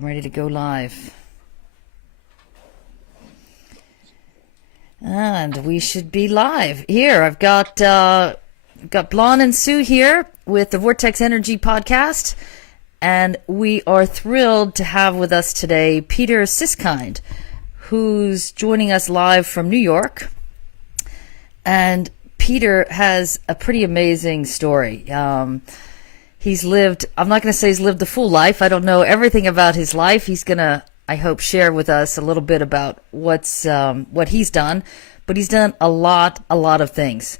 I'm ready to go live. And we should be live. Here, I've got Blonde and Sue here with the Vortex Energy podcast. And we are thrilled to have with us today Peter Siskind, who's joining us live from New York. And Peter has a pretty amazing story. He's lived, I'm not going to say he's lived a full life. I don't know everything about his life. He's going to, I hope, share with us a little bit about what he's done. But he's done a lot of things.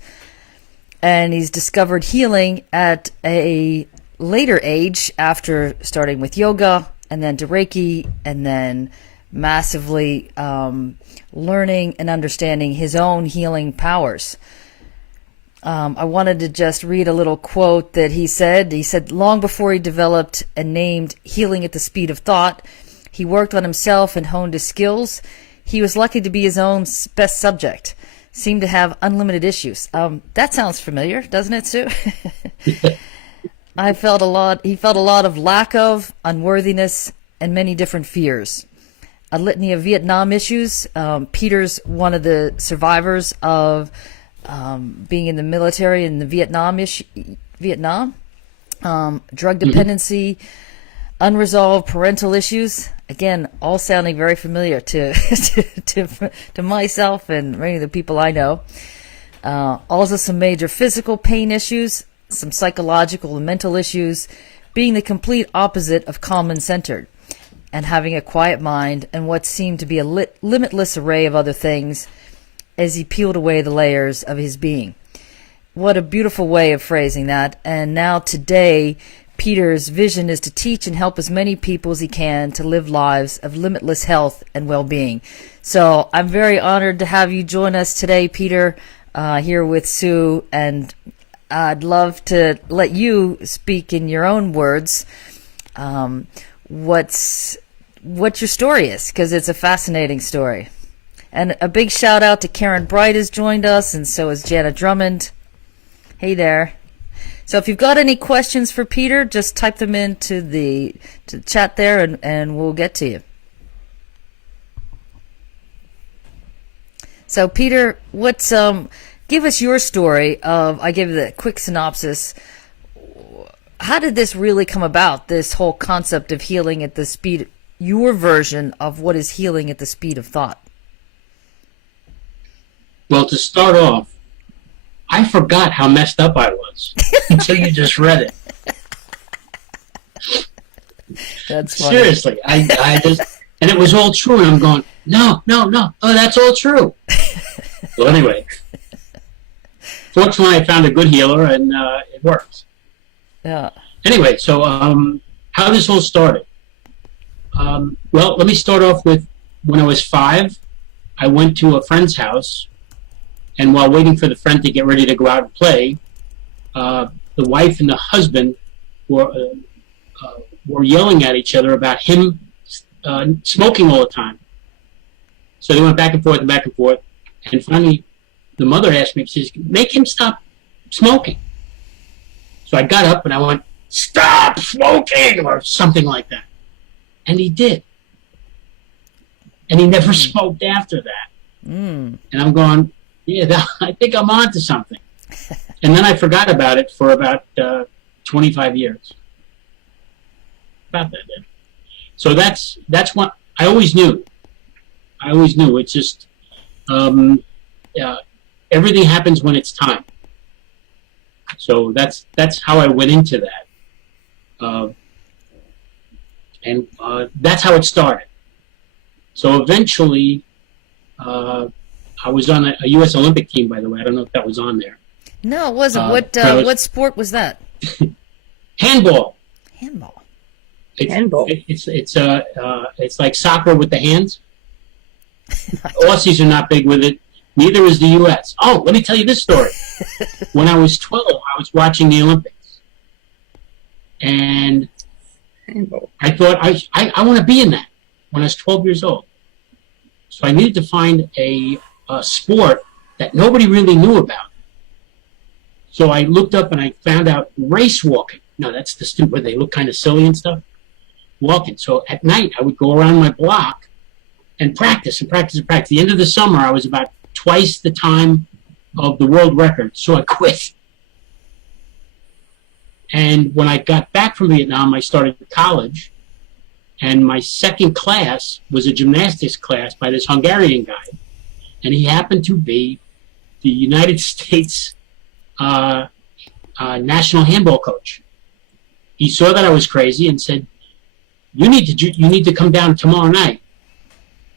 And he's discovered healing at a later age after starting with yoga and then to Reiki and then massively learning and understanding his own healing powers. I wanted to just read a little quote that he said. He said, long before he developed and named healing at the speed of thought, he worked on himself and honed his skills. He was lucky to be his own best subject. Seemed to have unlimited issues. That sounds familiar, doesn't it, Sue? He felt a lot of lack of, unworthiness, and many different fears. A litany of Vietnam issues. Peter's one of the survivors of being in the military in the Vietnam, drug dependency, unresolved parental issues. Again, all sounding very familiar to to myself and many of the people I know. Also, some major physical pain issues, some psychological and mental issues, being the complete opposite of calm and centered, and having a quiet mind and what seemed to be a limitless array of other things as he peeled away the layers of his being. What a beautiful way of phrasing that. And now today, Peter's vision is to teach and help as many people as he can to live lives of limitless health and well-being. So I'm very honored to have you join us today, Peter, here with Sue. And I'd love to let you speak in your own words what your story is, because it's a fascinating story. And a big shout out to Karen Bright has joined us, and so is Janet Drummond. Hey there. So if you've got any questions for Peter, just type them into the chat there, and we'll get to you. So Peter, give us your story of, I give the quick synopsis. How did this really come about, this whole concept of healing at the speed, your version of what is healing at the speed of thought? Well, to start off, I forgot how messed up I was until you just read it. That's funny. Seriously, I just, and it was all true, and I'm going, no, oh, that's all true. So anyway, fortunately, I found a good healer, and it works. Yeah. Anyway, so how this all started. Well, let me start off with when I was 5. I went to a friend's house. And while waiting for the friend to get ready to go out and play, the wife and the husband were yelling at each other about him smoking all the time. So they went back and forth, and finally the mother asked me, she says, make him stop smoking. So I got up and I went, stop smoking, or something like that. And he did. And he never smoked after that. And I'm going, yeah, I think I'm on to something. And then I forgot about it for about 25 years. About that then. So that's what I always knew. It's just everything happens when it's time. So that's how I went into that. And that's how it started. So eventually, I was on a U.S. Olympic team, by the way. I don't know if that was on there. No, it wasn't. What sport was that? Handball. Handball. It's like soccer with the hands. Aussies are not big with it. Neither is the U.S. Oh, let me tell you this story. When I was 12, I was watching the Olympics, and I thought I want to be in that when I was 12 years old. So I needed to find a sport that nobody really knew about. So I looked up and I found out race walking. No, that's the stupid, where they look kind of silly and stuff. walking. So at night, I would go around my block and practice and practice and practice. At the end of the summer, I was about twice the time of the world record, so I quit. And when I got back from Vietnam, I started college, and my second class was a gymnastics class by this Hungarian guy, and he happened to be the United States national handball coach. He saw that I was crazy and said, you need to come down tomorrow night.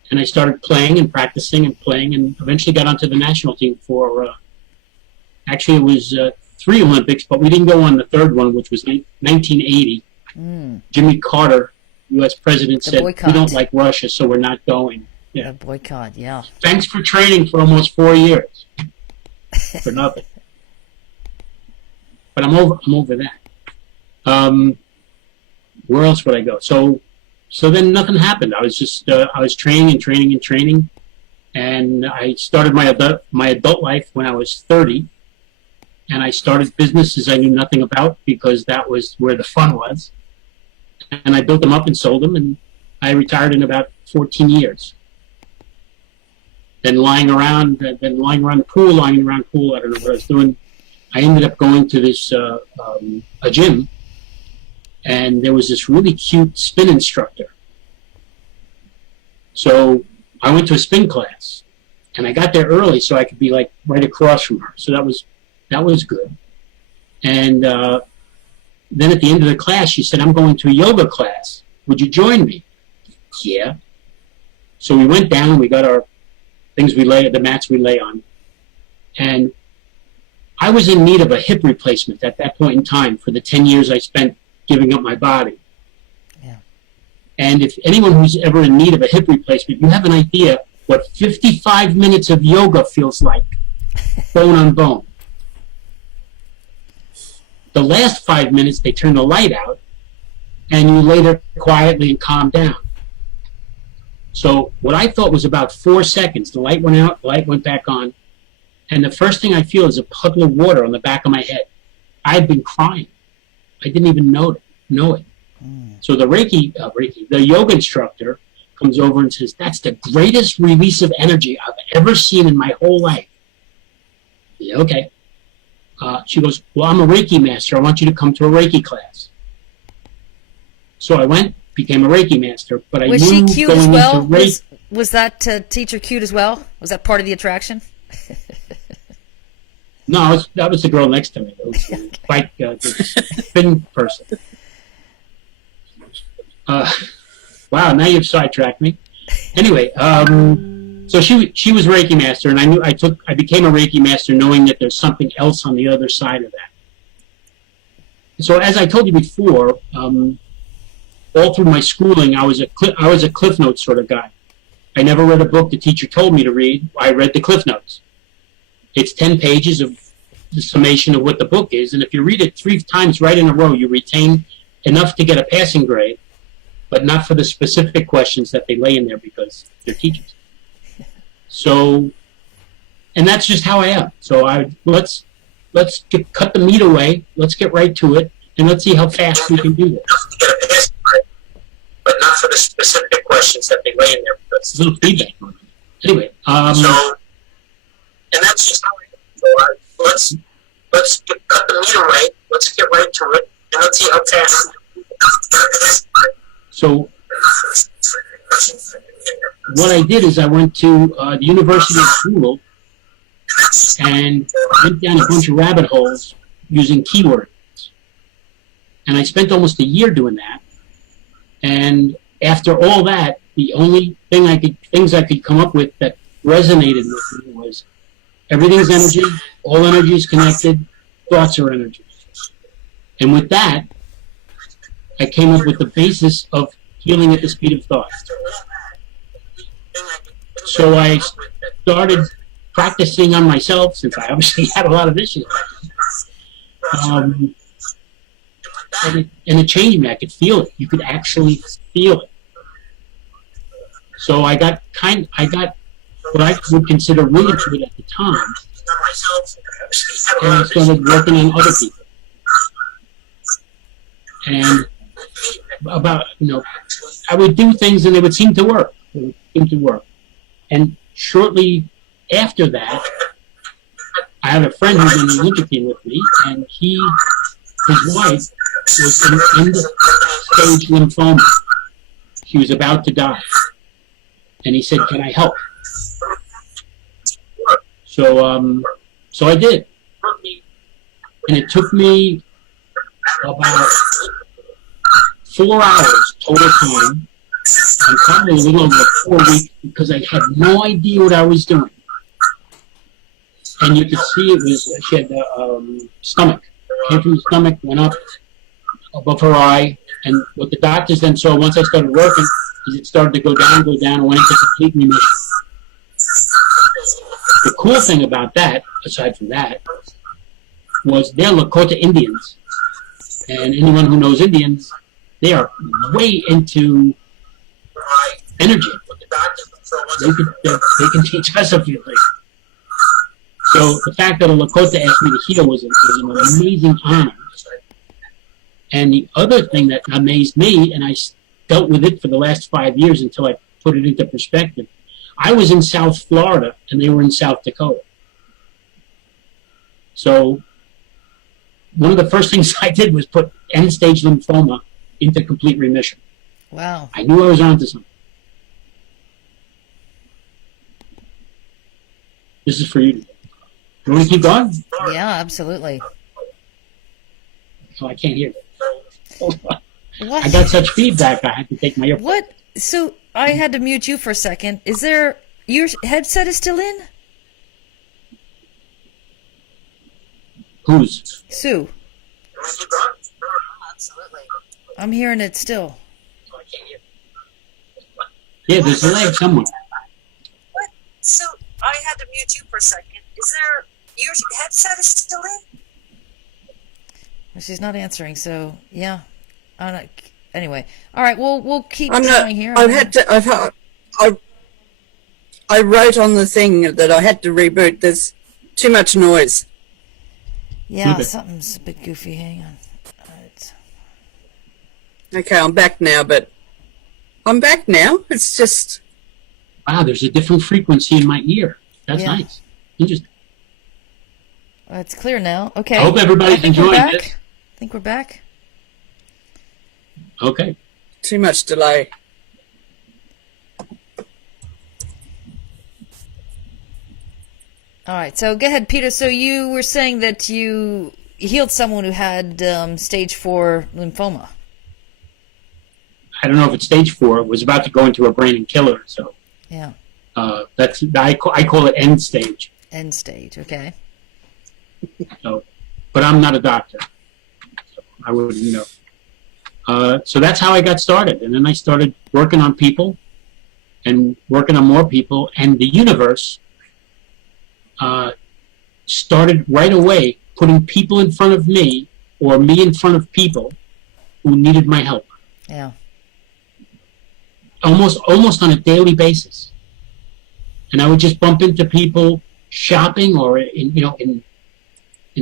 And I started playing and practicing and playing, and eventually got onto the national team for, actually it was 3 Olympics, but we didn't go on the third one, which was 1980. Jimmy Carter, U.S. president, said, we don't like Russia, so we're not going. Yeah. The boycott, yeah. Thanks for training for almost 4 years. For nothing. But I'm over that. Where else would I go? So then nothing happened. I was just I was training and training and training, and I started my adult life when I was 30, and I started businesses I knew nothing about because that was where the fun was, and I built them up and sold them, and I retired in about 14 years. Then lying around the pool, I don't know what I was doing. I ended up going to this a gym. And there was this really cute spin instructor. So I went to a spin class, and I got there early so I could be like right across from her. So that was good. And then at the end of the class, she said, I'm going to a yoga class. Would you join me? Yeah. So we went down, and we got our things the mats we lay on. And I was in need of a hip replacement at that point in time for the 10 years I spent giving up my body. Yeah. And if anyone who's ever in need of a hip replacement, you have an idea what 55 minutes of yoga feels like, bone on bone. The last 5 minutes, they turn the light out, and you lay there quietly and calm down. So what I thought was about 4 seconds, the light went out, the light went back on, and the first thing I feel is a puddle of water on the back of my head. I had been crying. I didn't even know it. So the yoga instructor comes over and says, that's the greatest release of energy I've ever seen in my whole life. Yeah, okay. She goes, well, I'm a Reiki master. I want you to come to a Reiki class. So I went, became a Reiki master, but I was knew she cute going as well? into Reiki. Was that teacher cute as well? Was that part of the attraction? No, that was the girl next to me. It was quite the spin person. Wow, now you've sidetracked me. Anyway, so she was Reiki master, and I became a Reiki master knowing that there's something else on the other side of that. So as I told you before, all through my schooling, I was a Cliff Notes sort of guy. I never read a book the teacher told me to read. I read the Cliff Notes. It's 10 pages of the summation of what the book is, and if you read it 3 times right in a row, you retain enough to get a passing grade, but not for the specific questions that they lay in there because they're teachers. So, and that's just how I am. So let's cut the meat away, let's get right to it, and let's see how fast we can do this. But not for the specific questions that they lay in there because a little feedback. Anyway, and that's just how I am. So let's cut the meat away. Let's get right to it, and let's see how fast. So what I did is I went to the University of School and went down a bunch of rabbit holes using keywords. And I spent almost a year doing that. And after all that, the only things I could come up with that resonated with me was everything's energy, all energy is connected, thoughts are energy. And with that, I came up with the basis of healing at the speed of thought. So I started practicing on myself, since I obviously had a lot of issues. And it changed me. I could feel it. You could actually feel it. So I got what I would consider really good at the time, and I started working on other people. And about, I would do things and they would seem to work. They would seem to work. And shortly after that, I have a friend who's in the Olympic team with me, and his wife was in end-stage lymphoma. She was about to die. And he said, "Can I help?" So I did. And it took me about 4 hours total time, and probably a little over 4 weeks, because I had no idea what I was doing. And you could see she had the stomach. Came from the stomach, went up above her eye, and what the doctors then saw once I started working is it started to go down, and went into complete remission. The cool thing about that, aside from that, was they're Lakota Indians. And anyone who knows Indians, they are way into energy. They can teach us a few things. So the fact that a Lakota asked me to heal was an amazing honor. And the other thing that amazed me, and I dealt with it for the last 5 years until I put it into perspective, I was in South Florida and they were in South Dakota. So one of the first things I did was put end-stage lymphoma into complete remission. Wow. I knew I was onto something. This is for you. You want to keep going? Yeah, absolutely. Oh, I can't hear. Hold on. What? I got such feedback, I had to take my earphone. What? So I had to mute you for a second. Is there, your headset is still in? Whose? Sue. Absolutely. I'm hearing it still. Yeah, there's a lag somewhere. What? So I had to mute you for a second. Is there, your headset is still in? Well, she's not answering, so yeah. I'm not, anyway. All right, we'll keep I'm trying not, here. I wrote on the thing that I had to reboot. There's too much noise. Yeah, Okay. something's a bit goofy. Hang on. All right. Okay, I'm back now, but I'm back now. It's just, Wow, there's a different frequency in my ear. That's Yeah. nice. Interesting. Well, it's clear now. Okay. I hope everybody's think we're enjoying back. this. I think we're back. Okay. too much delay. All right, so go ahead, Peter. So you were saying that you healed someone who had stage 4 lymphoma. I don't know if it's stage 4. It was about to go into a brain and killer. So Yeah, I call it end stage. end stage. Okay. So, but I'm not a doctor. So I wouldn't know. So that's how I got started. And then I started working on people and working on more people. And the universe started right away putting people in front of me or me in front of people who needed my help. Yeah. Almost on a daily basis. And I would just bump into people shopping or in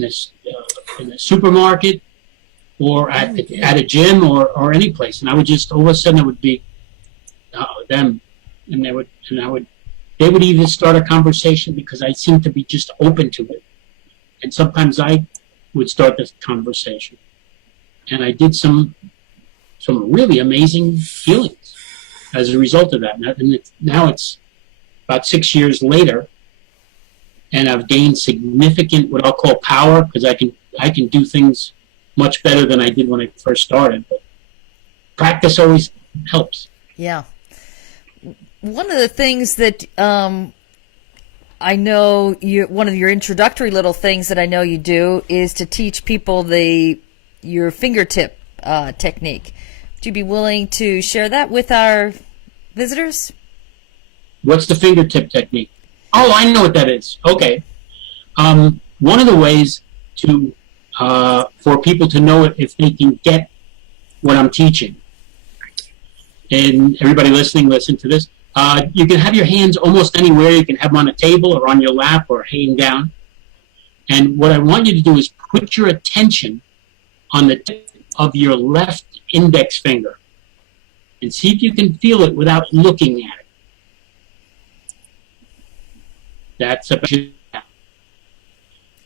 a supermarket or at a gym or any place, and I would just all of a sudden it would be them, and they would either start a conversation because I seemed to be just open to it, and sometimes I would start this conversation, and I did some really amazing healings as a result of that. And now it's about 6 years later, and I've gained significant what I'll call power because I can do things much better than I did when I first started. But practice always helps. Yeah. One of the things that I know one of your introductory little things that I know you do is to teach people your fingertip technique. Would you be willing to share that with our visitors? What's the fingertip technique? Oh, I know what that is. Okay. One of the ways for people to know if they can get what I'm teaching, and everybody listening, listen to this. You can have your hands almost anywhere. You can have them on a table or on your lap or hanging down. And what I want you to do is put your attention on the tip of your left index finger. and see if you can feel it without looking at it. That's about it.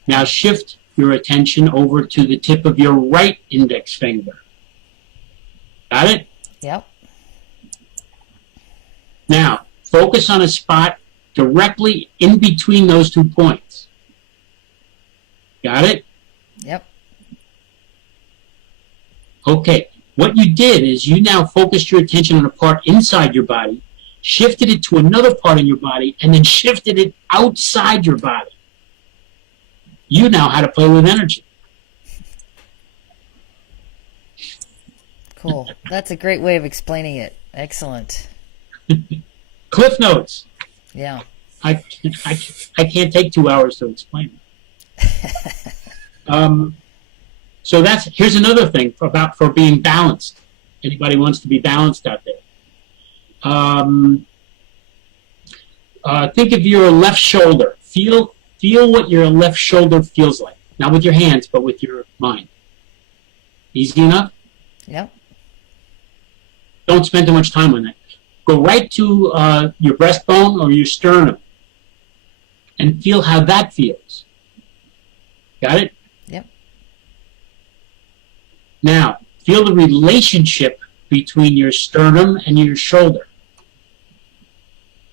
Now shift your attention over to the tip of your right index finger. Got it? Yep. Now, focus on a spot directly in between those 2 points. Got it? Yep. Okay. What you did is you now focused your attention on a part inside your body, shifted it to another part in your body, and then shifted it outside your body. You know how to play with energy. Cool. That's a great way of explaining it. Excellent. Cliff notes. Yeah. I can't take 2 hours to explain it. So here's another thing for being balanced. Anybody wants to be balanced out there? Think of your left shoulder. Feel what your left shoulder feels like. Not with your hands, but with your mind. Easy enough? Yep. Don't spend too much time on that. Go right to your breastbone or your sternum and feel how that feels. Got it? Yep. Now, feel the relationship between your sternum and your shoulder.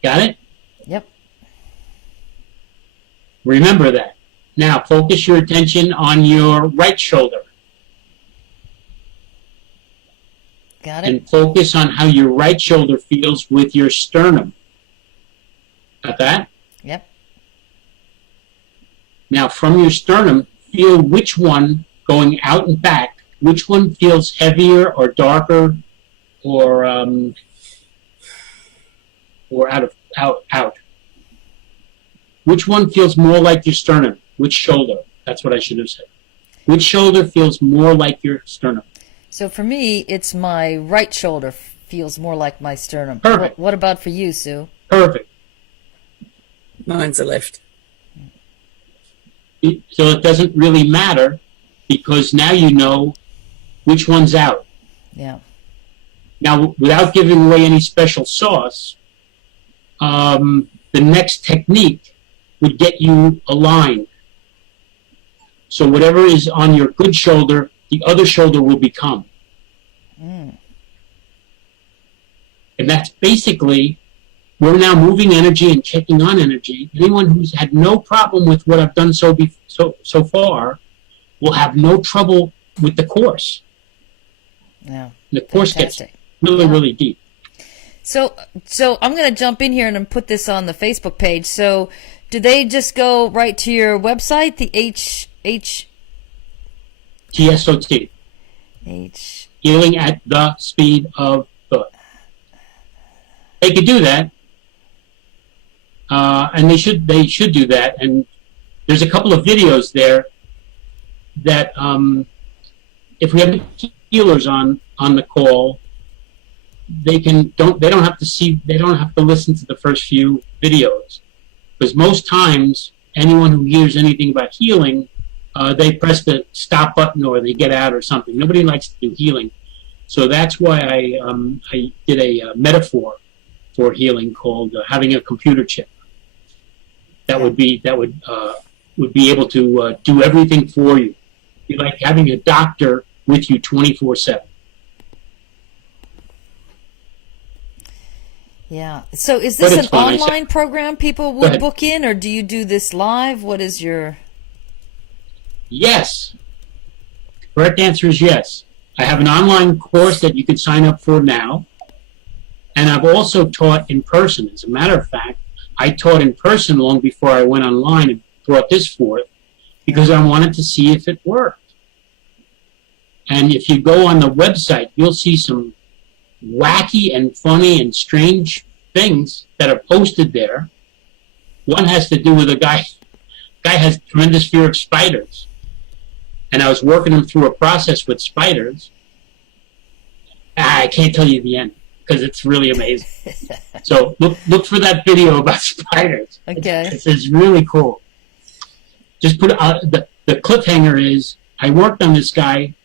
Got it? Yep. Remember that. Now, focus your attention on your right shoulder. Got it. And focus on how your right shoulder feels with your sternum. Got that? Yep. Now, from your sternum, feel which one, going out and back, which one feels heavier or darker or out. Which one feels more like your sternum? Which shoulder? That's what I should have said. Which shoulder feels more like your sternum? So for me, it's my right shoulder feels more like my sternum. Perfect. What about for you, Sue? Perfect. Mine's the left. So it doesn't really matter because now you know which one's out. Yeah. Now, without giving away any special sauce, the next technique would get you aligned. So whatever is on your good shoulder, the other shoulder will become. Mm. And that's basically, we're now moving energy and checking on energy. Anyone who's had no problem with what I've done so far will have no trouble with the course. Yeah. The course Fantastic. gets really, really deep. So I'm going to jump in here and put this on the Facebook page. So do they just go right to your website, the Htsot. Healing at the speed of thought. They could do that. And they should do that. And there's a couple of videos there that if we have healers on the call, they don't have to listen to the first few videos, because most times anyone who hears anything about healing, they press the stop button or they get out or something. Nobody likes to do healing, so that's why I did a metaphor for healing called having a computer chip. That would be able to do everything for you. It'd be like having a doctor with you 24/7. Yeah. So is this an fun, online program people would book in, or do you do this live? What is your... Yes. Correct answer is yes. I have an online course that you can sign up for now. And I've also taught in person. As a matter of fact, I taught in person long before I went online and brought this forth because I wanted to see if it worked. And if you go on the website, you'll see some wacky and funny and strange things that are posted there. One has to do with a guy has tremendous fear of spiders. And I was working him through a process with spiders. I can't tell you the end because it's really amazing. So look for that video about spiders. Okay. It's really cool. Just put the cliffhanger is I worked on this guy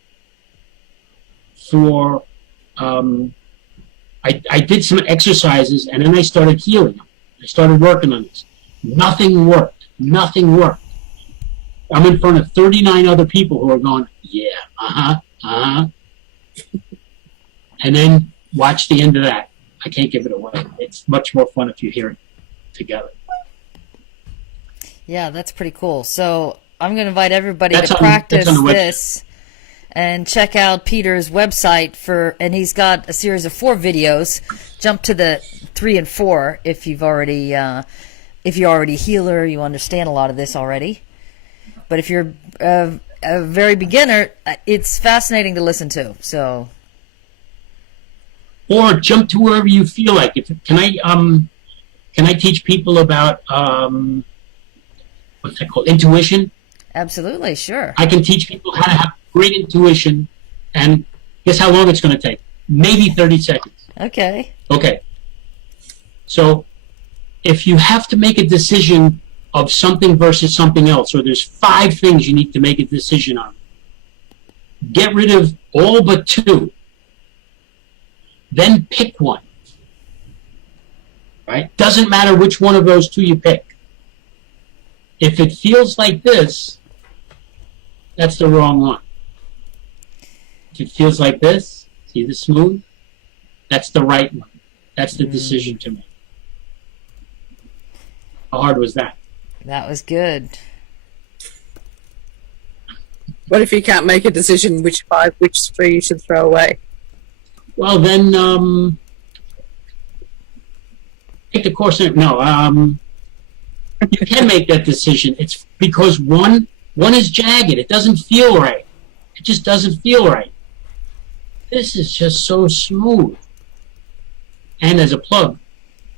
for I did some exercises, and then I started healing them. I started working on this. Nothing worked. Nothing worked. I'm in front of 39 other people who are going, yeah, and then watch the end of that. I can't give it away. It's much more fun if you hear it together. Yeah, that's pretty cool. So I'm going to invite everybody That's to on- practice that's on the website. this and check out Peter's website and he's got a series of 4 videos. Jump to the 3 and 4 if you're already a healer, you understand a lot of this already. But if you're a very beginner, it's fascinating to listen to. So, or jump to wherever you feel like. Can I teach people about what's that called? Intuition. absolutely, sure. I can teach people how to have great intuition, and guess how long it's going to take? Maybe 30 seconds. Okay. Okay. So, if you have to make a decision of something versus something else, or there's 5 things you need to make a decision on, get rid of all but 2. Then pick one. Right? Doesn't matter which one of those 2 you pick. If it feels like this, that's the wrong one. If it feels like this, see the smooth? That's the right one. That's the decision to make. How hard was that? That was good. What if you can't make a decision which 3 you should throw away? Well, then take the course. No, you can make that decision. It's because one is jagged. It doesn't feel right. It just doesn't feel right. This is just so smooth. And as a plug,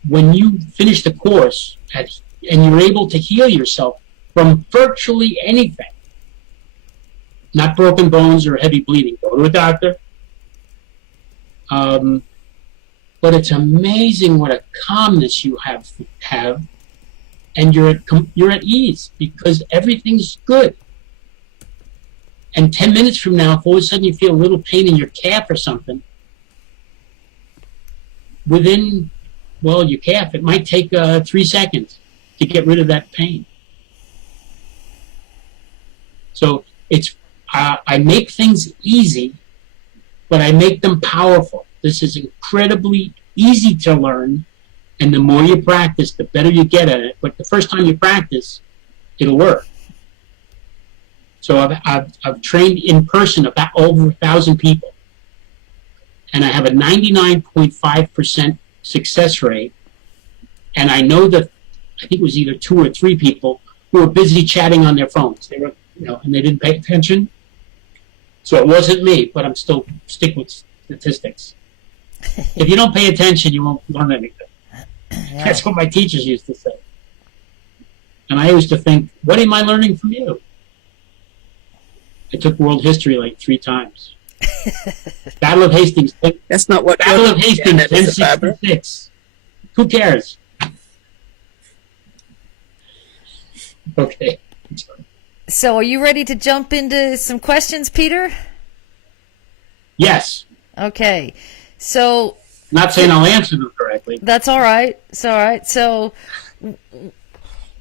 when you finish the course and you're able to heal yourself from virtually anything, not broken bones or heavy bleeding, go to a doctor. But it's amazing what a calmness you have, and you're at ease because everything's good. And 10 minutes from now, if all of a sudden you feel a little pain in your calf or something, your calf, it might take 3 seconds to get rid of that pain. So I make things easy, but I make them powerful. This is incredibly easy to learn, and the more you practice, the better you get at it. But the first time you practice, it'll work. So I've trained in person about over 1,000 people, and I have a 99.5% success rate. And I know that I think it was either 2 or 3 people who were busy chatting on their phones. They were, and they didn't pay attention. So it wasn't me, but I'm still stick with statistics. If you don't pay attention, you won't learn anything. Yeah. That's what my teachers used to say. And I used to think, what am I learning from you? I took world history like 3 times. Battle of Hastings. That's not what. Battle of Hastings, Yeah, that is a Barbara. 1066. Who cares? Okay. I'm sorry. So are you ready to jump into some questions, Peter? Yes. Okay. So Not saying I'll answer them correctly. that's all right. It's all right. So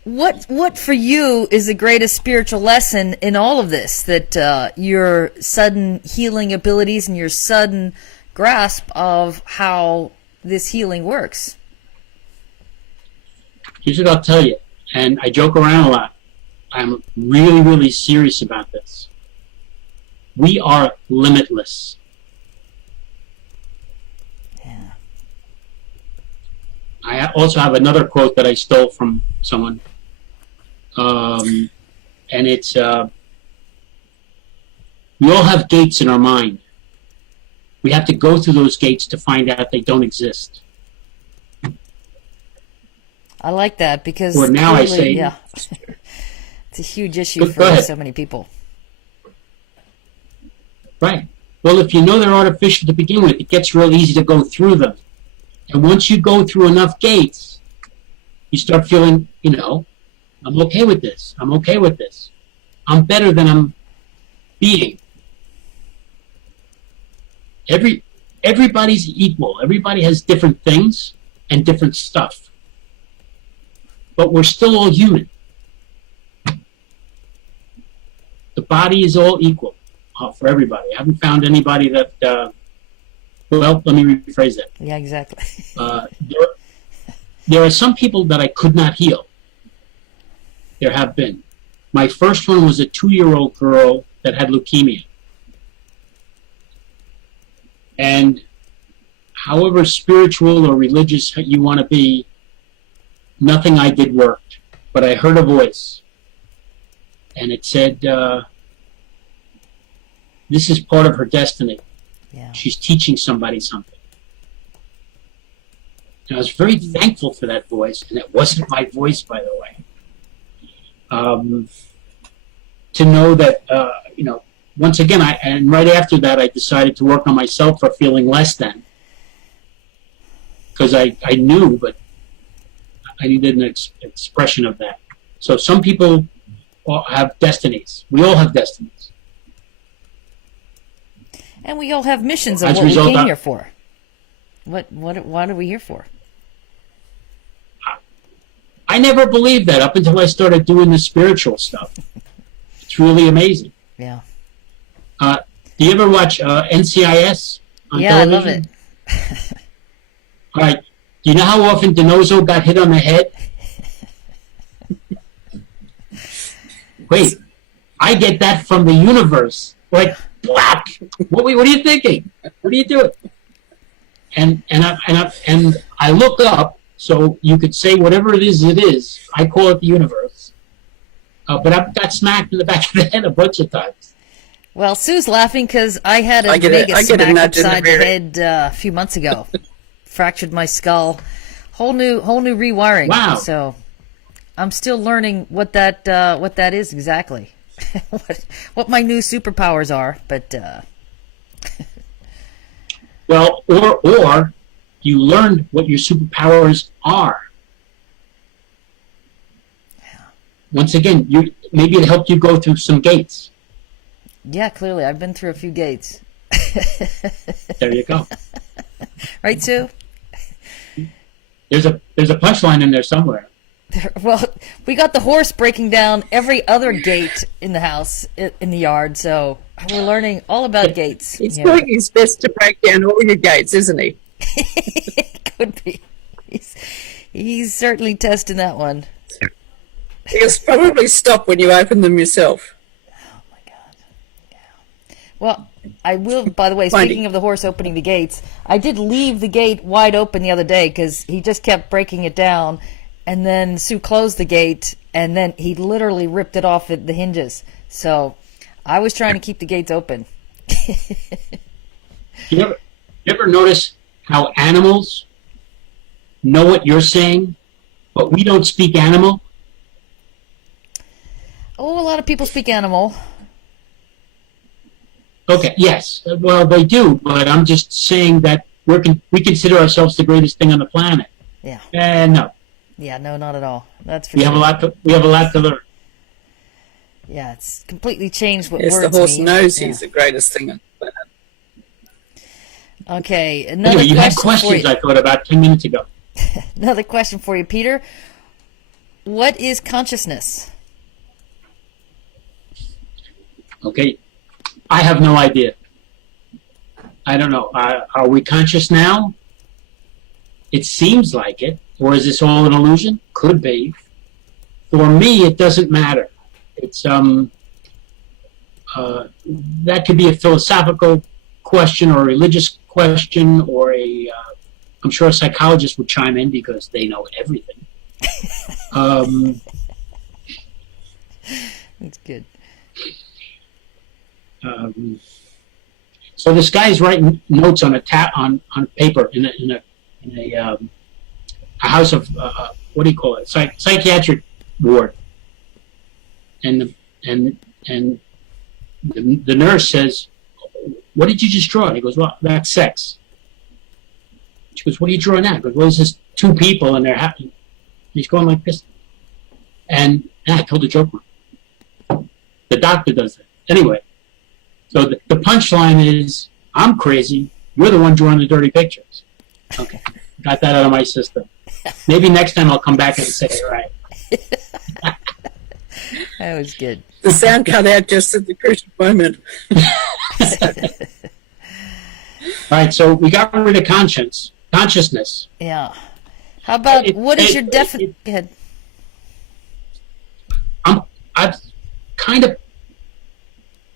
what for you is the greatest spiritual lesson in all of this, that your sudden healing abilities and your sudden grasp of how this healing works? Here's what I'll tell you, and I joke around a lot. I'm really, really serious about this. We are limitless. Yeah. I also have another quote that I stole from someone, and it's, we all have gates in our mind. We have to go through those gates to find out they don't exist. I like that because Or now I clearly, say- yeah, it's a huge issue Go for ahead. so many people. Right. Well, if you know they're artificial to begin with, it gets real easy to go through them. And once you go through enough gates, you start feeling, I'm okay with this. I'm okay with this. I'm better than I'm being. everybody's equal. Everybody has different things and different stuff. But we're still all human. The body is all equal for everybody. I haven't found anybody that, well, let me rephrase that. Yeah, exactly. There are some people that I could not heal. There have been. My first one was a 2-year-old girl that had leukemia. And however spiritual or religious you want to be, nothing I did worked. But I heard a voice. And it said, this is part of her destiny. Yeah. She's teaching somebody something. And I was very thankful for that voice. And it wasn't my voice, by the way. To know that, once again, and right after that, I decided to work on myself for feeling less than. Because I knew, but I needed an expression of that. So some people have destinies. We all have destinies. And we all have missions of As a what we result, came here for. What are we here for? I never believed that up until I started doing the spiritual stuff. It's really amazing. Yeah. Do you ever watch NCIS on Yeah, I television? love it. All right. Do you know how often DiNozzo got hit on the head? Wait, I get that from the universe. Like, whack! What are you thinking? What are you doing? And I look up, so you could say whatever it is. I call it the universe. But I've got smacked in the back of the head a bunch of times. Well, Sue's laughing because I had a I get mega a smack nudge in the upside the rear. head a few months ago. Fractured my skull. Whole new rewiring. Wow. So I'm still learning what that is exactly. what my new superpowers are, but Well, or you learned what your superpowers are. Once again, maybe it helped you go through some gates. yeah, clearly I've been through a few gates. There you go. Right, Sue? There's a punchline in there somewhere. Well, we got the horse breaking down every other gate in the house, in the yard, so we're learning all about gates. He's you know. doing his best to break down all your gates, isn't he? Could be. He's certainly testing that one. He'll probably stop when you open them yourself. Oh my God. Yeah. Well, I will, by the way, speaking of the horse opening the gates, I did leave the gate wide open the other day because he just kept breaking it down. And then Sue closed the gate, and then he literally ripped it off at the hinges. So I was trying to keep the gates open. You ever notice how animals know what you're saying, but we don't speak animal? Oh, a lot of people speak animal. Okay, yes. Well, they do, but I'm just saying that we consider ourselves the greatest thing on the planet. Yeah. No. Yeah, no, not at all. That's for We sure. have a lot to learn. Yeah, it's completely changed what Yes, the words horse mean. knows Yeah. he's the greatest thing on the planet. Okay, another Anyway, you had question questions, for you. I thought, about 10 minutes ago. Another question for you, Peter. What is consciousness? Okay. I have no idea. I don't know. Are we conscious now? It seems like it. Or is this all an illusion? Could be. For me, it doesn't matter. It's that could be a philosophical question or a religious question or I'm sure a psychologist would chime in because they know everything. That's good. So this guy's writing notes on on paper in a house of what do you call it? Psychiatric ward, and the nurse says, "What did you just draw?" And he goes, "Well, that's sex." She goes, "What are you drawing at?" He goes, "Well, it's just two people and they're happy." And he's going like this, and I told a joke. The doctor does that anyway. So the punchline is, I'm crazy, You're the one drawing the dirty pictures. Okay, got that out of my system. Maybe next time I'll come back and say it right. That was good. The sound cut out just at the crucial moment. All right, so we got rid of consciousness. Yeah. How about, what is your definition? Go ahead. I've kind of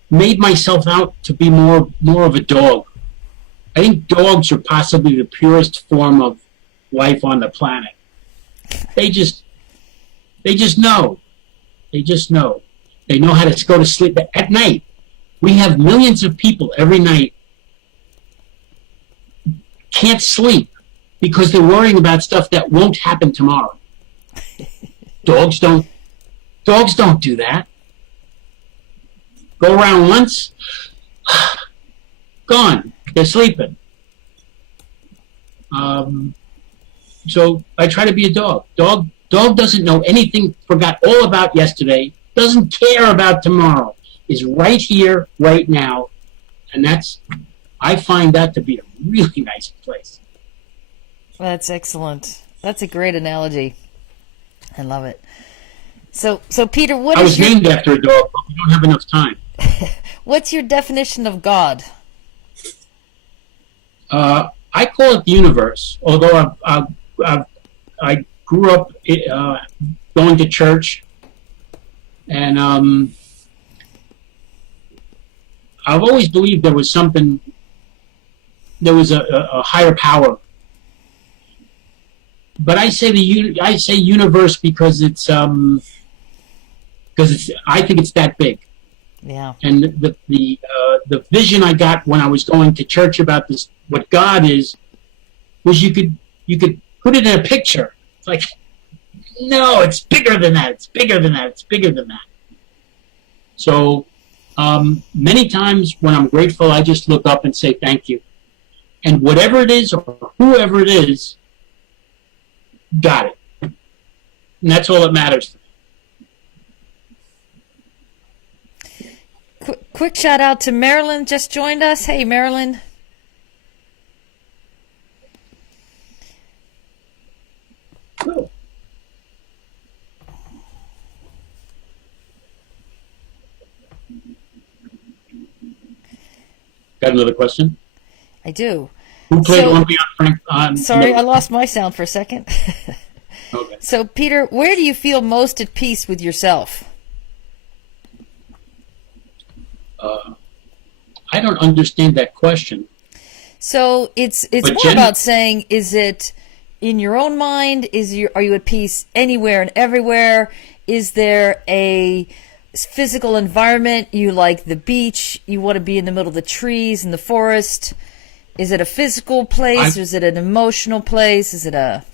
made myself out to be more of a dog. I think dogs are possibly the purest form of life on the planet. They just know. They just know. They know how to go to sleep at night. We have millions of people every night can't sleep because they're worrying about stuff that won't happen tomorrow. Dogs don't do that. Go around once, gone. They're sleeping. So I try to be a dog. Dog doesn't know anything, forgot all about yesterday, doesn't care about tomorrow, is right here, right now. And I find that to be a really nice place. That's excellent. That's a great analogy. I love it. So Peter, I was named after a dog, but we don't have enough time. What's your definition of God? I call it the universe, although I grew up going to church, and I've always believed there was something, there was a higher power. But I say universe because I think it's that big. Yeah. And the vision I got when I was going to church about this, what God is, was you could put it in a picture. It's like, no, it's bigger than that. It's bigger than that. It's bigger than that. So many times when I'm grateful, I just look up and say thank you. And whatever it is or whoever it is, got it. And that's all that matters. Quick shout out to Marilyn, just joined us. Hey, Marilyn. Cool. Got another question? I do. Who played Olympian Frank? Sorry, I lost my sound for a second. Okay. So, Peter, where do you feel most at peace with yourself? I don't understand that question. So it's more about saying, is it in your own mind? Are you at peace anywhere and everywhere? Is there a physical environment? You like the beach? You want to be in the middle of the trees in the forest? Is it a physical place? Or is it an emotional place? Is it a,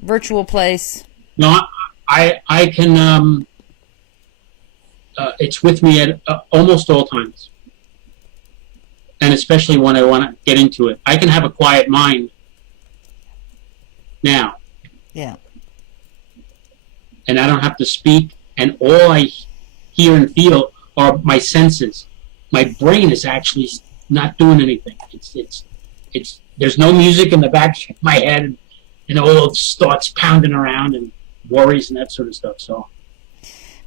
virtual place? No, I can. It's with me at almost all times. And especially when I want to get into it. I can have a quiet mind now. Yeah. And I don't have to speak, and all I hear and feel are my senses. My brain is actually not doing anything. It's there's no music in the back of my head, and all those thoughts pounding around and worries and that sort of stuff. So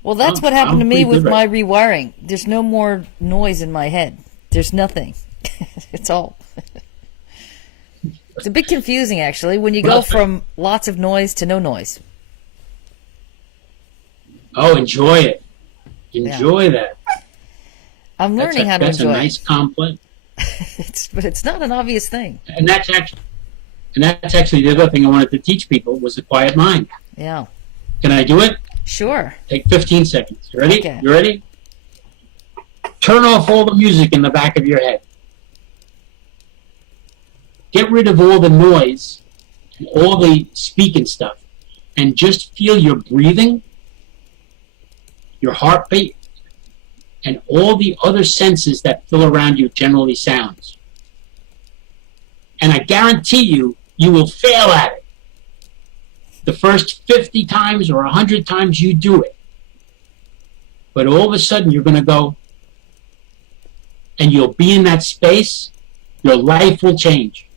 well, that's what happened to me with my rewiring. There's no more noise in my head. There's nothing. It's all. It's a bit confusing, actually, when you go from lots of noise to no noise. Oh, enjoy it. Enjoy that. I'm learning how to enjoy it. That's a nice compliment. But it's not an obvious thing. And that's actually the other thing I wanted to teach people was the quiet mind. Yeah. Can I do it? Sure. Take 15 seconds. You ready? Okay. You ready? Turn off all the music in the back of your head. Get rid of all the noise and all the speaking stuff, and just feel your breathing, your heartbeat, and all the other senses that fill around you, generally sounds. And I guarantee you, you will fail at it. The first 50 times or 100 times you do it. But all of a sudden, you're going to go, and you'll be in that space, Your life will change.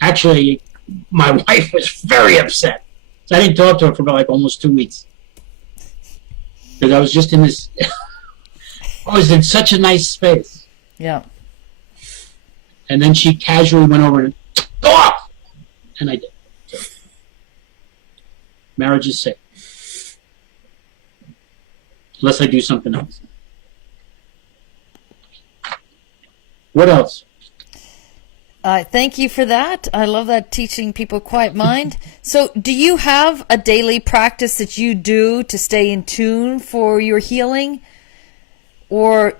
Actually, my wife was very upset. So I didn't talk to her for about like almost 2 weeks. Because I was just in this, I was in such a nice space. Yeah. And then she casually went over and, go off! And I did. So, marriage is safe. Unless I do something else. What else? Thank you for that. I love that, teaching people quiet mind. So do you have a daily practice that you do to stay in tune for your healing? Or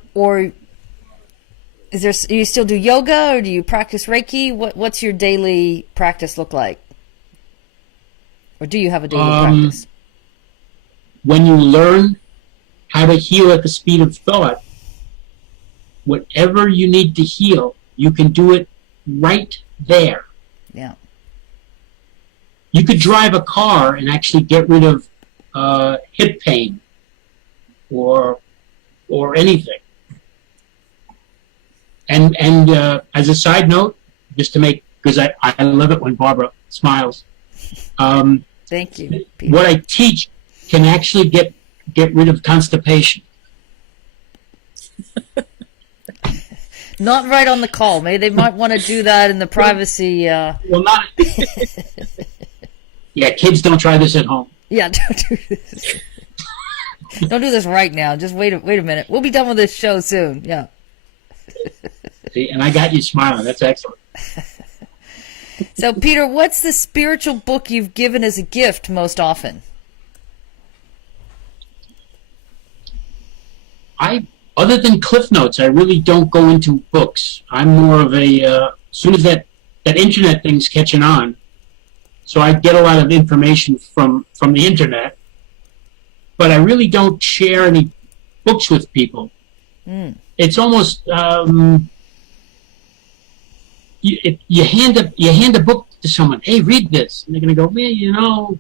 is there, you still do yoga, or do you practice Reiki? What's your daily practice look like? Or do you have a daily practice? When you learn how to heal at the speed of thought, whatever you need to heal, you can do it right there. Yeah. You could drive a car and actually get rid of hip pain or anything. And as a side note, just to make, because I love it when Barbara smiles. Thank you, Peter. What I teach can actually get rid of constipation. Not right on the call. Maybe they might want to do that in the privacy. Well, not. Yeah, kids, don't try this at home. Yeah, don't do this. Don't do this right now. Just wait a minute. We'll be done with this show soon. Yeah. See, and I got you smiling. That's excellent. So, Peter, what's the spiritual book you've given as a gift most often? Other than Cliff Notes, I really don't go into books. I'm more of a, as soon as that internet thing's catching on, so I get a lot of information from the internet, but I really don't share any books with people. It's almost, you hand a book to someone, hey, read this, and they're going to go, man, you know,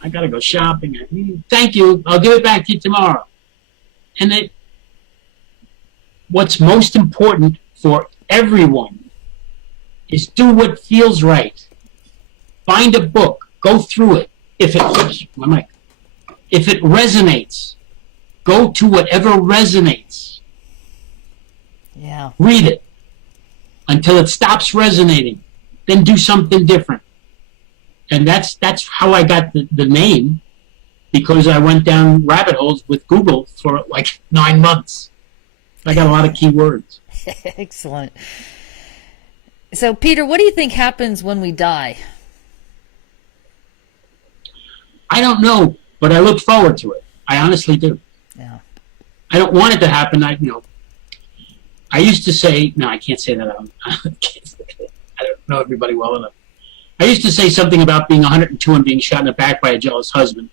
I got to go shopping. Thank you, I'll give it back to you tomorrow. And what's most important for everyone is do what feels right. Find a book, go through it. If it resonates, go to whatever resonates. Yeah. Read it until it stops resonating. Then do something different. And that's how I got the name, because I went down rabbit holes with Google for like 9 months. I got a lot of keywords. Excellent. So, Peter, what do you think happens when we die? I don't know, but I look forward to it. I honestly do. Yeah. I don't want it to happen. I used to say, no, I can't say that. I don't know everybody well enough. I used to say something about being 102 and being shot in the back by a jealous husband.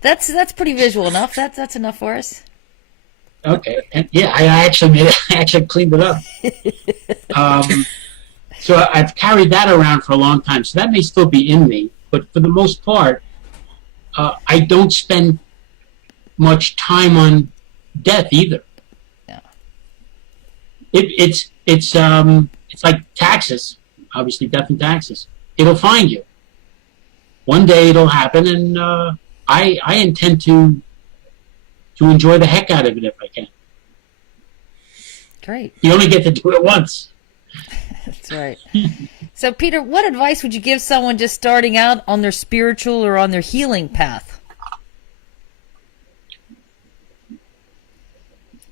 That's pretty visual enough. That's enough for us. Okay, and yeah, I actually cleaned it up. So I've carried that around for a long time. So that may still be in me, but for the most part, I don't spend much time on death either. Yeah. It's like taxes. Obviously, death and taxes. It'll find you. One day it'll happen, and I intend to enjoy the heck out of it if I can. Great. You only get to do it once. That's right. So, Peter, what advice would you give someone just starting out on their spiritual or on their healing path?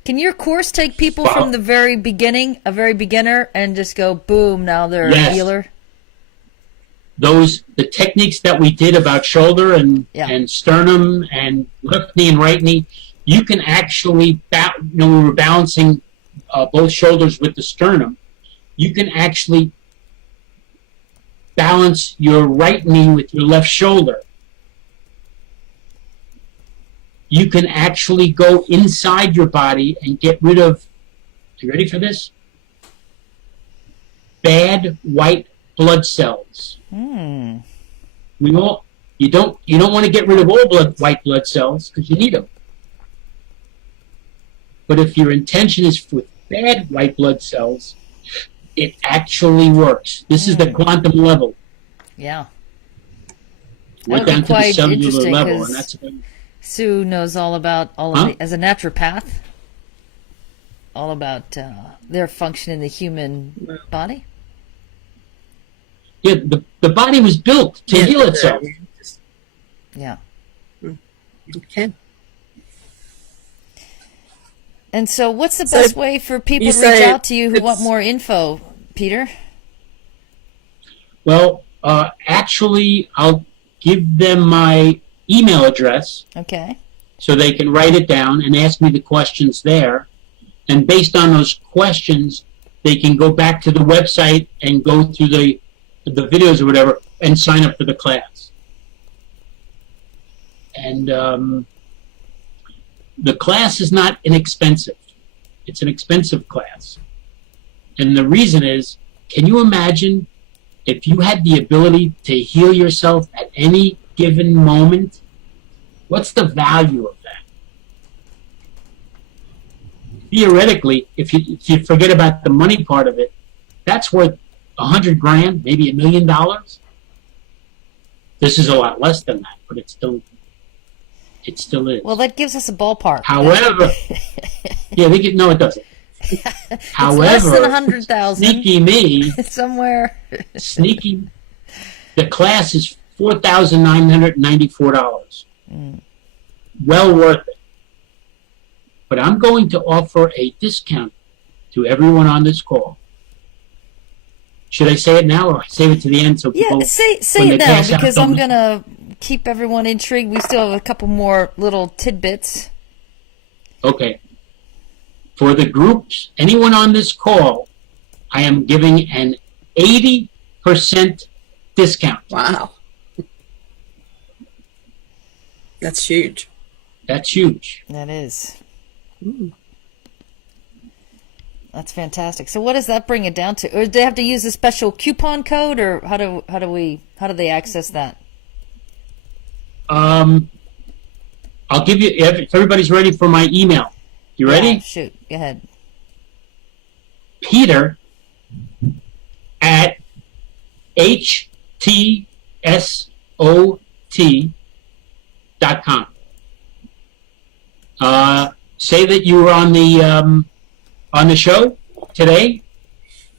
Can your course take people from the very beginning, a very beginner, and just go, boom, now they're a healer? The techniques that we did about shoulder and sternum and left knee and right knee, you can actually, we were balancing both shoulders with the sternum. You can actually balance your right knee with your left shoulder. You can actually go inside your body and get rid of, you ready for this? Bad white blood cells. You don't want to get rid of all white blood cells because you need them. But if your intention is with bad white blood cells, it actually works. This is the quantum level. Yeah. We're That would be down to the quite cellular interesting, level, 'cause and that's Sue knows all about all of Huh? the, as a naturopath, all about their function in the human body. yeah. The body was built to heal itself. Yeah. Okay. And so, what's the So, best way for people you to reach say out to you who want it's- more info, Peter? Well, actually, I'll give them my email address Okay. so they can write it down and ask me the questions there. And based on those questions, they can go back to the website and go through the videos or whatever and sign up for the class. And the class is not inexpensive. It's an expensive class. And the reason is, can you imagine if you had the ability to heal yourself at any given moment? What's the value of that? Theoretically, if you forget about the money part of it, that's worth $100 grand, maybe $1 million. This is a lot less than that, but it still is. Well, that gives us a ballpark. However, yeah, no, it doesn't. However, less than 100,000. sneaky me, Somewhere. sneaky. The class is $4,994. Well worth it. But I'm going to offer a discount to everyone on this call. Should I say it now or save it to the end so people? Yeah, say when it they now pass out, because don't- I'm gonna keep everyone intrigued. We still have a couple more little tidbits. Okay. For the groups, anyone on this call, I am giving an 80% discount. Wow. That's huge. That's huge. That is. That's fantastic. So, what does that bring it down to? Or do they have to use a special coupon code, or how do they access that? I'll give you, if everybody's ready for my email. You ready? Yeah, shoot, go ahead. Peter at HTSOT.com. Say that you were on the show today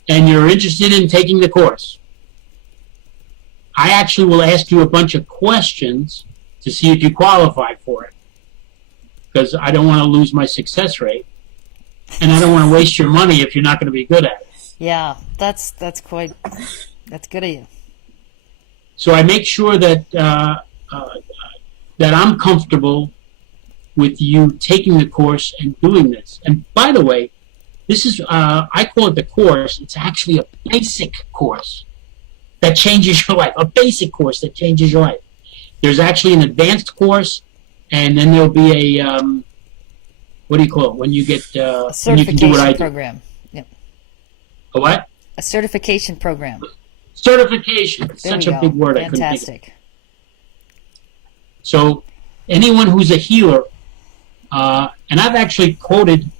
and you're interested in taking the course. I actually will ask you a bunch of questions to see if you qualify for it, because I don't want to lose my success rate, and I don't want to waste your money if you're not going to be good at it. Yeah, that's good of you. So I make sure that that I'm comfortable with you taking the course and doing this. And by the way, this is I call it the course. It's actually a basic course that changes your life. A basic course that changes your life. There's actually an advanced course, and then there'll be a what do you call it when you get A when you can do what I certification do? program. Yep. A what? A certification program. Certification. There Such we a go. big word. I couldn't think of it. Fantastic. So anyone who's a healer, and I've actually quoted,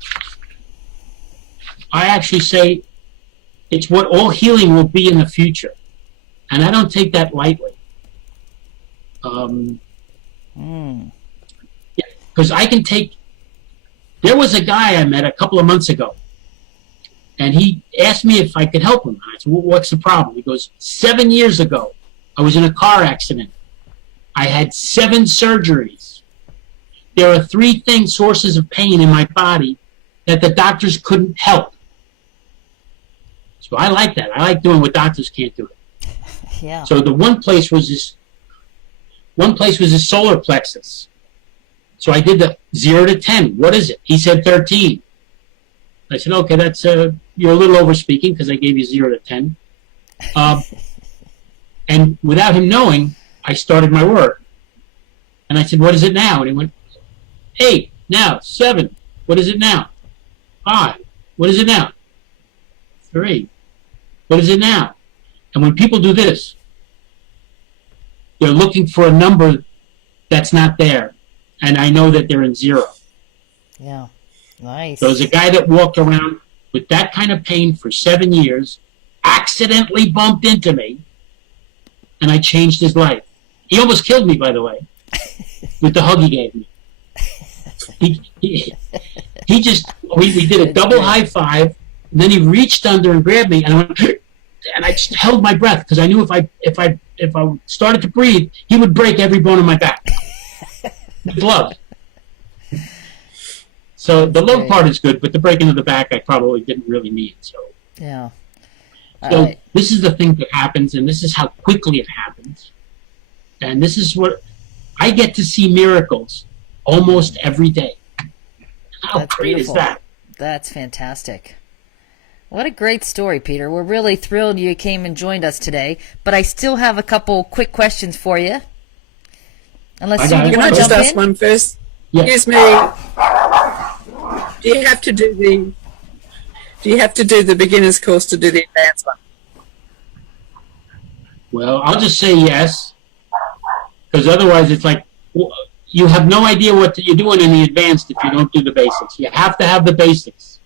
I actually say it's what all healing will be in the future. And I don't take that lightly. Because I can take, there was a guy I met a couple of months ago, and he asked me if I could help him. I said, what's the problem? He goes, 7 years ago, I was in a car accident. I had 7 surgeries. There are 3 sources of pain in my body that the doctors couldn't help. So I like that. I like doing what doctors can't do. Yeah. So the one place was his solar plexus. So I did the 0 to 10. What is it? He said 13. I said, okay, that's you're a little over speaking because I gave you 0 to 10. And without him knowing, I started my work. And I said, what is it now? And he went, 8, now, 7. What is it now? 5. What is it now? 3. What is it now? And when people do this, they're looking for a number that's not there. And I know that they're in 0. Yeah. Nice. There was a guy that walked around with that kind of pain for 7 years, accidentally bumped into me, and I changed his life. He almost killed me, by the way, with the hug he gave me. He just, we did a double high five, and then he reached under and grabbed me, and I went, and I just held my breath because I knew if I started to breathe, he would break every bone in my back. With love. So the love part is good, but the breaking of the back I probably didn't really need. So Yeah. So this is the thing that happens, and this is how quickly it happens. And this is what I get to see miracles almost every day. How That's great beautiful. is that? That's fantastic. What a great story, Peter. We're really thrilled you came and joined us today. But I still have a couple quick questions for you. Unless got you it. Can I want to just jump ask in? one first? Yeah. Excuse me. Do you have to do the beginner's course to do the advanced one? Well, I'll just say yes, because otherwise it's like you have no idea what you're doing in the advanced if you don't do the basics. You have to have the basics.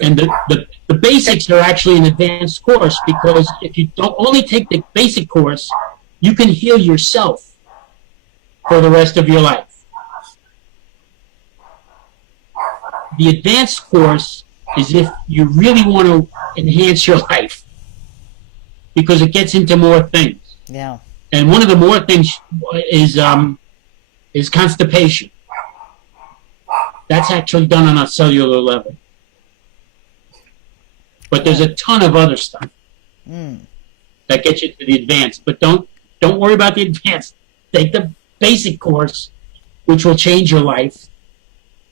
And the basics are actually an advanced course, because if you don't only take the basic course, you can heal yourself for the rest of your life. The advanced course is if you really want to enhance your life, because it gets into more things. Yeah. And one of the more things is constipation. That's actually done on a cellular level. But there's a ton of other stuff that gets you to the advanced. But don't worry about the advanced. Take the basic course, which will change your life.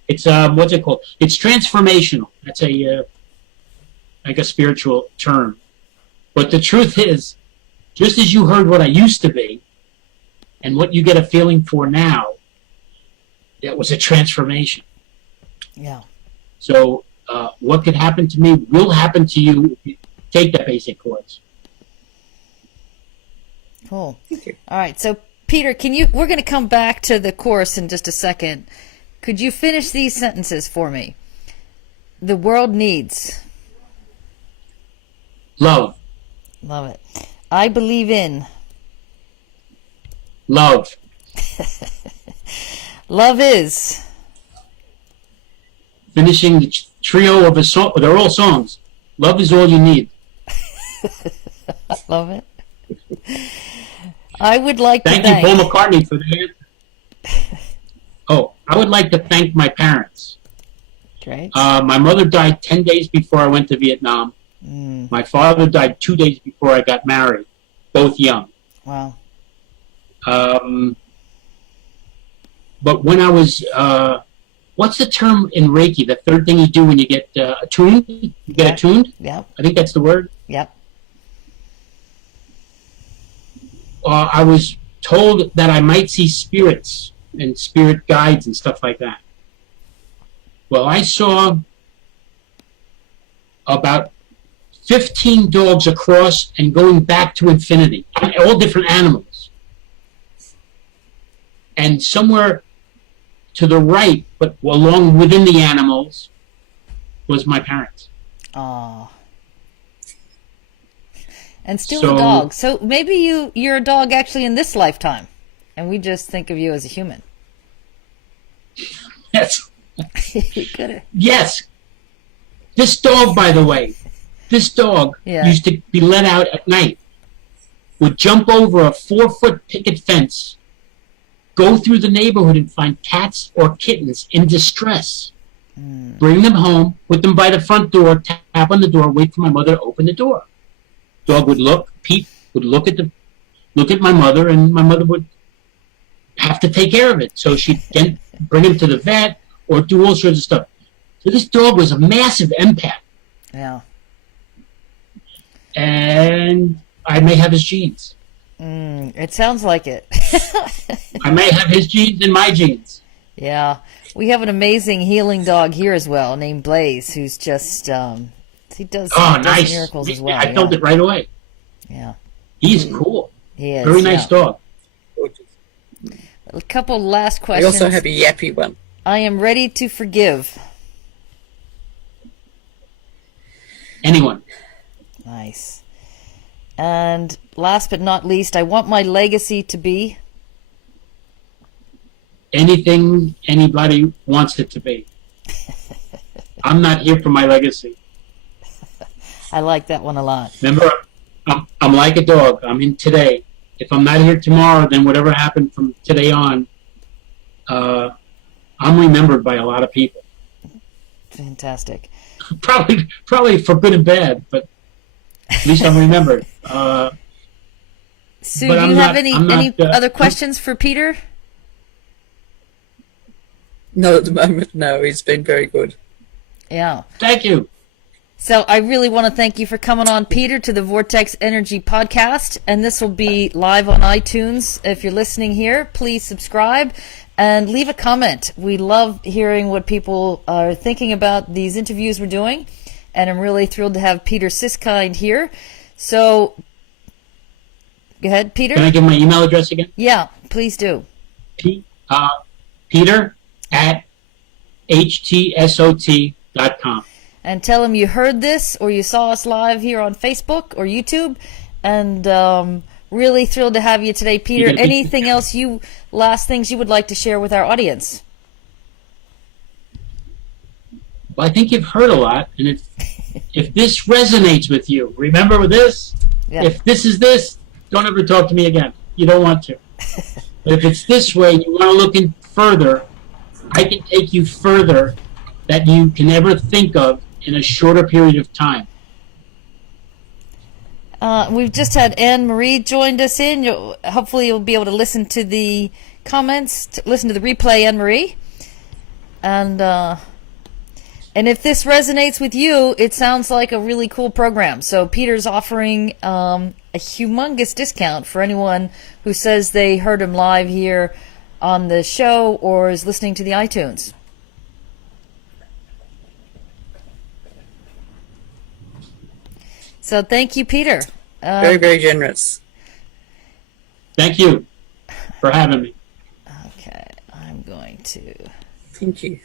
It's what's it called? It's transformational. That's like a spiritual term. But the truth is, just as you heard what I used to be, and what you get a feeling for now, that was a transformation. Yeah. So what could happen to me will happen to you if you take the basic course. Cool. All right. So, Peter, we're going to come back to the course in just a second. Could you finish these sentences for me? The world needs. Love. Love it. I believe in. Love. Love is. Finishing the trio of a song. They're all songs. Love is all you need. Love it. I would like Thank to you, Paul McCartney, for the answer. Oh, I would like to thank my parents. Great. My mother died 10 days before I went to Vietnam. My father died 2 days before I got married, both young. Wow. But when I was, what's the term in Reiki? The third thing you do when you get attuned? You get attuned? Yep. I think that's the word. Yep. I was told that I might see spirits and spirit guides and stuff like that. Well, I saw about 15 dogs across and going back to infinity, all different animals. And somewhere to the right, but along within the animals, was my parents. Aw. And still So- a dog. So maybe you're a dog actually in this lifetime, and we just think of you as a human. Yes. You could. Yes. This dog, by the way, Yeah. used to be let out at night, would jump over a 4-foot picket fence, go through the neighborhood and find cats or kittens in distress, bring them home, put them by the front door, tap on the door, wait for my mother to open the door. Dog would look, Pete would look at my mother, and my mother would have to take care of it. So she'd then bring him to the vet or do all sorts of stuff. So this dog was a massive empath, Yeah. and I may have his genes. It sounds like it. I may have his genes and my genes. Yeah. We have an amazing healing dog here as well, named Blaze, who's just he does Nice. miracles as well. I felt it right away. Yeah. He's cool. He is. Very nice dog. A couple last I questions. also have a yappy one. I am ready to forgive. Anyone. Nice. And last but not least, I want my legacy to be. Anything anybody wants it to be. I'm not here for my legacy. I like that one a lot. Remember, I'm like a dog. I'm in today. If I'm not here tomorrow, then whatever happened from today on, I'm remembered by a lot of people. Fantastic. Probably for good and bad, but at least I'm remembered. Sue, But do I'm you have not- any I'm not, other questions for Peter? Not at the moment, no. He's been very good. Yeah. Thank you. So I really want to thank you for coming on, Peter, to the Vortex Energy podcast. And this will be live on iTunes. If you're listening here, please subscribe and leave a comment. We love hearing what people are thinking about these interviews we're doing. And I'm really thrilled to have Peter Siskind here. So go ahead, Peter. Can I give my email address again? Yeah, please do. Peter at htsot.com. And tell them you heard this or you saw us live here on Facebook or YouTube. And really thrilled to have you today, Peter. Anything else last things you would like to share with our audience? Well, I think you've heard a lot, and if this resonates with you, remember this. Yeah. If this is this, don't ever talk to me again. You don't want to. But if it's this way, you want to look in further, I can take you further that you can ever think of in a shorter period of time. We've just had Anne Marie joined us in. Hopefully you'll be able to listen to the comments, listen to the replay, Anne Marie. And if this resonates with you, it sounds like a really cool program. So Peter's offering a humongous discount for anyone who says they heard him live here on the show or is listening to the iTunes. So thank you, Peter. Very, very generous. Thank you for having me. Okay, I'm going to... Thank you.